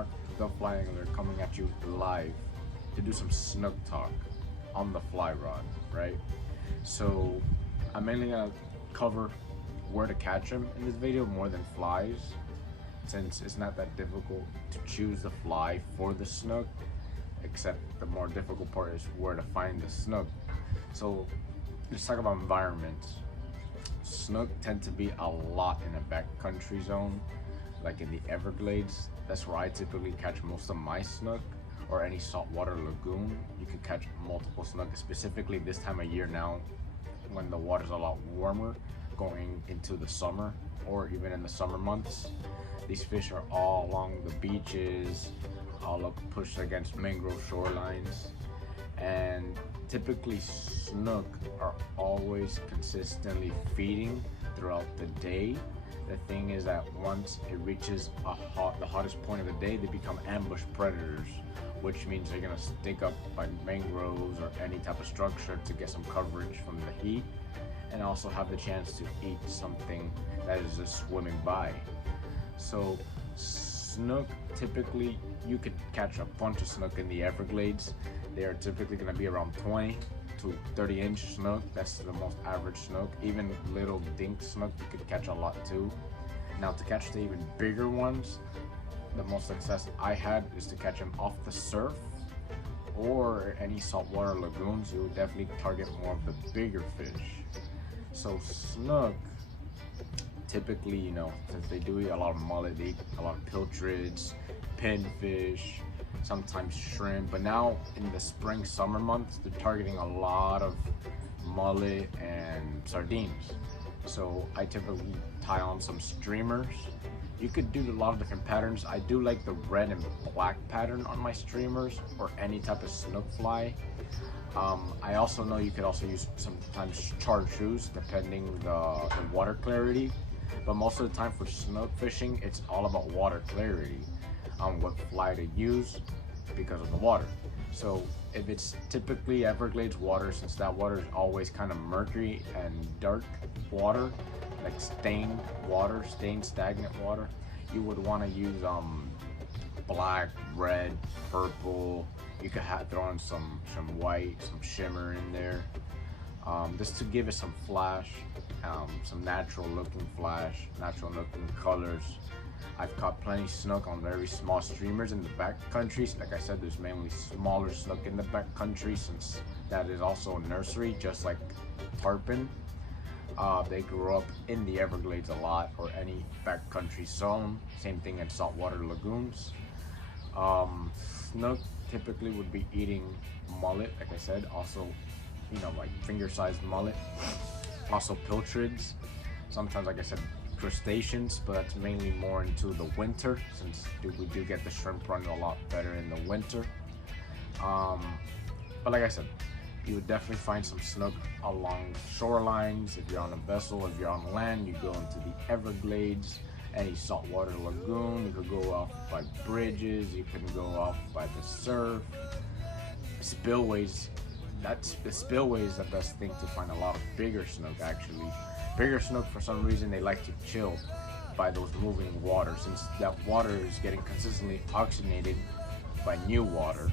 smart, they'll fly angler coming at you live to do some snook talk on the fly rod, right? So I'm mainly gonna cover where to catch them in this video more than flies, since it's not that difficult to choose the fly for the snook, except the more difficult part is where to find the snook. So let's talk about environments. Snook tend to be a lot in a backcountry zone, like in the Everglades. That's where I typically catch most of my snook, or any saltwater lagoon. You can catch multiple snook, specifically this time of year now when the water's a lot warmer going into the summer, or even in the summer months. These fish are all along the beaches, all up pushed against mangrove shorelines, and typically snook are always consistently feeding throughout the day. The thing is that once it reaches the hottest point of the day, they become ambush predators, which means they're gonna stick up by mangroves or any type of structure to get some coverage from the heat, and also have the chance to eat something that is just swimming by. So snook, typically you could catch a bunch of snook in the Everglades. They are typically going to be around 20 to 30 inch snook. That's the most average snook. Even little dink snook you could catch a lot too. Now to catch the even bigger ones, the most success I had is to catch them off the surf or any saltwater lagoons. You would definitely target more of the bigger fish. So snook, typically, you know, since they do eat a lot of mullet, they eat a lot of pilchards, pinfish, sometimes shrimp. But now in the spring, summer months, they're targeting a lot of mullet and sardines. So I typically tie on some streamers. You could do a lot of different patterns. I do like the red and black pattern on my streamers, or any type of snook fly. I also know you could also use sometimes chartreuse depending the water clarity, but most of the time for snook fishing, it's all about water clarity on what fly to use because of the water. So if it's typically Everglades water, since that water is always kind of murky and dark water, like stained water, stained stagnant water, you would want to use black, red, purple. You could throw in some white, some shimmer in there, just to give it some flash, some natural looking flash, natural looking colors. I've caught plenty snook on very small streamers in the back countries. Like I said, there's mainly smaller snook in the back country, since that is also a nursery, just like tarpon. They grew up in the Everglades a lot, or any backcountry zone. Same thing in saltwater lagoons. Snook typically would be eating mullet, like I said, also, you know, like finger-sized mullet, also pilchards, sometimes, like I said, crustaceans, but that's mainly more into the winter, since we do get the shrimp run a lot better in the winter. But like I said, you would definitely find some snook along shorelines. If you're on a vessel, if you're on land, you go into the Everglades, any saltwater lagoon. You could go off by bridges, you can go off by the surf, spillways. The spillway is the best thing to find a lot of bigger snook. Actually, bigger snook, for some reason, they like to chill by those moving water, since that water is getting consistently oxygenated by new water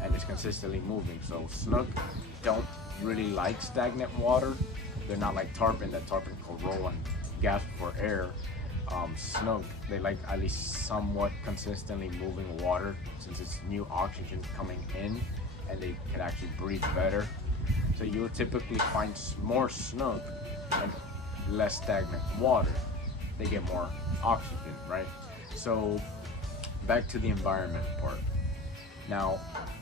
and it's consistently moving. So snook don't really like stagnant water. They're not like tarpon. That tarpon can roll and gasp for air. Snook, they like at least somewhat consistently moving water, since it's new oxygen coming in and they can actually breathe better. So you will typically find more snook and less stagnant water. They get more oxygen, right? So back to the environment part. Now,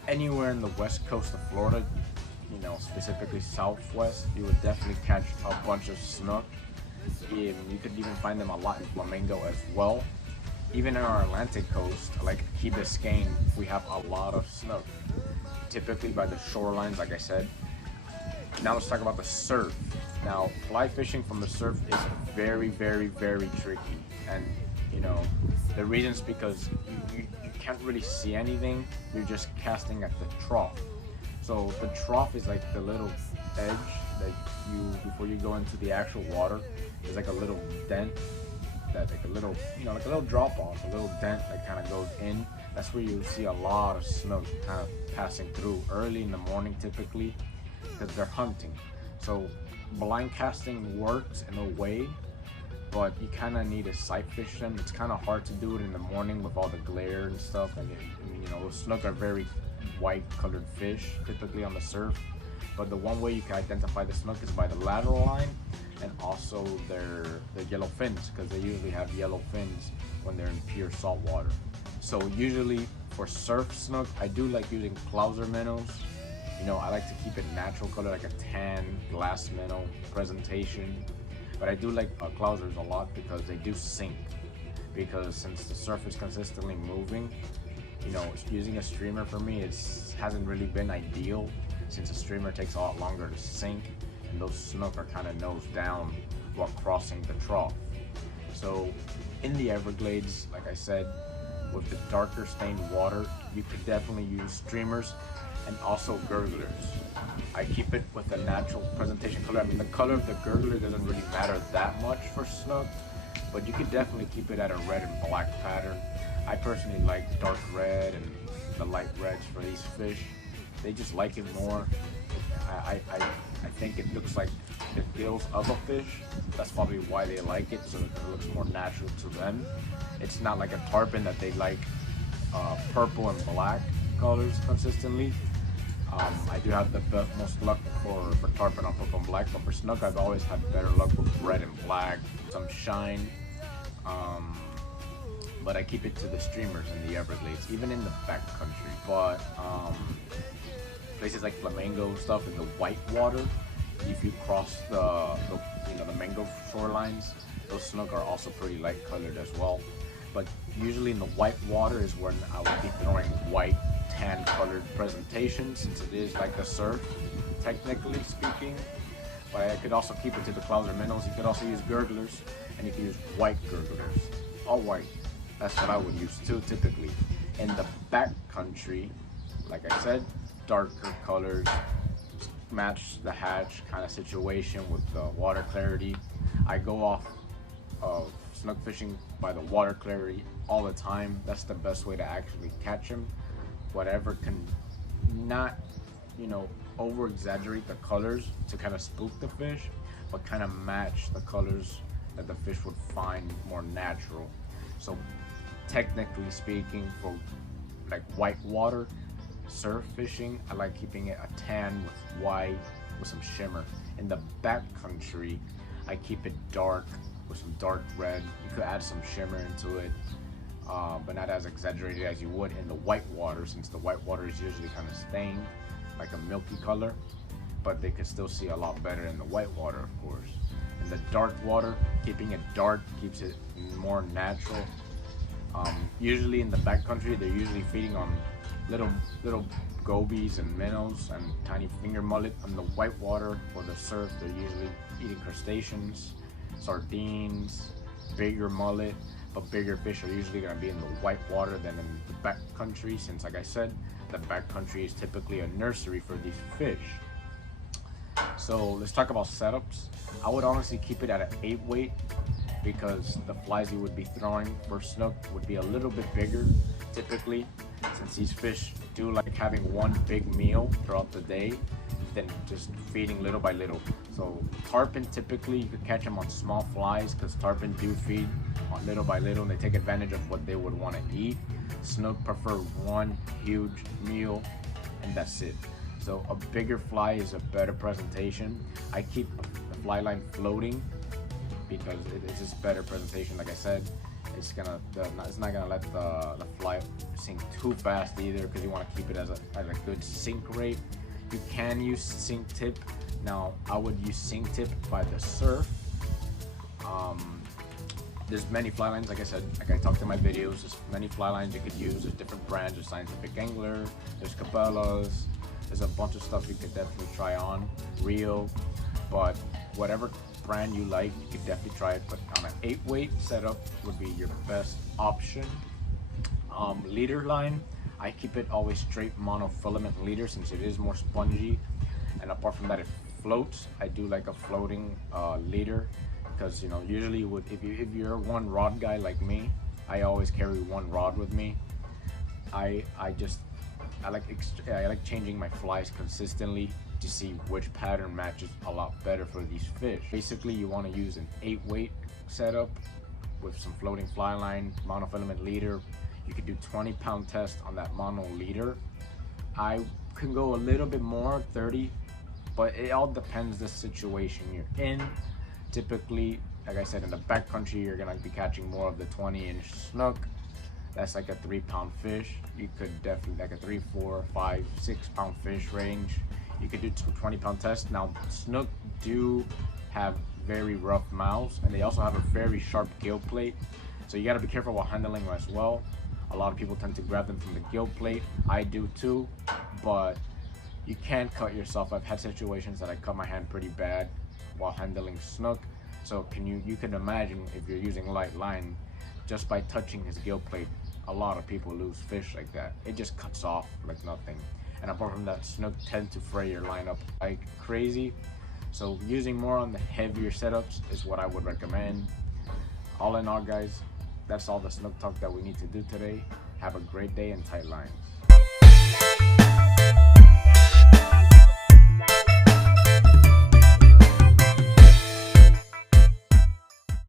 anywhere in the west coast of Florida, you know, specifically southwest, you would definitely catch a bunch of snook. You could even find them a lot in Flamingo as well. Even in our Atlantic coast, like Key Biscayne, we have a lot of snook, typically by the shorelines, like I said. Now let's talk about the surf. Now, fly fishing from the surf is very, very, very tricky. And, you know, the reason is because you can't really see anything. You're just casting at the trough. So the trough is like the little edge that before you go into the actual water, there's like a little dent, that like a little, you know, like a little drop off, a little dent that kind of goes in That's where you see a lot of snook kind of passing through early in the morning typically, because they're hunting. So blind casting works in a way, but you kind of need to sight fish them. It's kind of hard to do it in the morning with all the glare and stuff. And you know, snook are very white colored fish typically on the surf. But the one way you can identify the snook is by the lateral line and also their yellow fins, because they usually have yellow fins when they're in pure salt water. So usually for surf snook, I do like using clouser minnows. You know, I like to keep it natural color, like a tan glass minnow presentation. But I do like clousers a lot because they do sink. Because since the surf is consistently moving, you know, using a streamer for me hasn't really been ideal, since a streamer takes a lot longer to sink, and those snook are kind of nose down while crossing the trough. So in the Everglades, like I said, with the darker stained water, you could definitely use streamers and also gurglers. I keep it with a natural presentation color. I mean, the color of the gurgler doesn't really matter that much for snook, but you could definitely keep it at a red and black pattern. I personally like dark red and the light reds for these fish. They just like it more. I think it looks like the gills of a fish. That's probably why they like it, so it looks more natural to them. It's not like a tarpon that they like purple and black colors consistently. I do have the most luck for tarpon on purple and black, but for snook I've always had better luck with red and black, some shine. But I keep it to the streamers in the Everglades, even in the backcountry. But places like Flamingo stuff in the white water, if you cross the mangrove shorelines, those snook are also pretty light colored as well. But usually in the white water is when I would be throwing white, tan colored presentations, since it is like the surf, technically speaking. But I could also keep it to the clouser minnows. You could also use gurglers, and you can use white gurglers, all white. That's what I would use too, typically. In the backcountry, like I said, darker colors match the hatch kind of situation with the water clarity. I go off of snook fishing by the water clarity all the time. That's the best way to actually catch them. Whatever can not, you know, over exaggerate the colors to kind of spook the fish, but kind of match the colors that the fish would find more natural. So technically speaking, for like white water surf fishing, I like keeping it a tan with white with some shimmer. In the backcountry, I keep it dark with some dark red. You could add some shimmer into it, but not as exaggerated as you would in the white water, since the white water is usually kind of stained like a milky color, but they could still see a lot better in the white water, of course. In the dark water, keeping it dark keeps it more natural. Usually in the backcountry, they're usually feeding on little gobies and minnows and tiny finger mullet. On the white water for the surf, they're usually eating crustaceans, sardines, bigger mullet, but bigger fish are usually going to be in the white water than in the backcountry, since like I said, the backcountry is typically a nursery for these fish. So let's talk about setups. I would honestly keep it at an 8 weight, because the flies you would be throwing for snook would be a little bit bigger typically, since these fish do like having one big meal throughout the day than just feeding little by little. So tarpon, typically you could catch them on small flies, because tarpon do feed on little by little and they take advantage of what they would want to eat. Snook prefer one huge meal and that's it. So a bigger fly is a better presentation. I keep the fly line floating because it's just better presentation. Like I said, it's not gonna let the fly sink too fast either, because you want to keep it at a good sink rate. You can use sink tip. Now I would use sink tip by the surf. There's many fly lines, like I said, like I talked in my videos, there's many fly lines you could use. There's different brands. There's Scientific Angler, there's Cabela's, there's a bunch of stuff you could definitely try on, Rio, but whatever brand you like, you could definitely try it. But on an 8 weight setup would be your best option. Leader line, I keep it always straight monofilament leader, since it is more spongy, and apart from that, it floats. I do like a floating leader, because you know, usually if you're one rod guy like me, I always carry one rod with me. I like changing my flies consistently to see which pattern matches a lot better for these fish. Basically, you want to use an 8-weight setup with some floating fly line, monofilament leader. You could do 20-pound test on that mono leader. I can go a little bit more, 30, but it all depends the situation you're in. Typically, like I said, in the backcountry, you're gonna be catching more of the 20-inch snook. That's like a 3-pound fish. You could definitely like a 3, 4, 5, 6-pound fish range. You could do 20-pound test. Now, snook do have very rough mouths, and they also have a very sharp gill plate. So you gotta be careful while handling them as well. A lot of people tend to grab them from the gill plate. I do too, but you can't cut yourself. I've had situations that I cut my hand pretty bad while handling snook. So you can imagine if you're using light line, just by touching his gill plate, a lot of people lose fish like that. It just cuts off like nothing. And apart from that, snook tend to fray your line up like crazy. So using more on the heavier setups is what I would recommend. All in all, guys, that's all the snook talk that we need to do today. Have a great day and tight lines.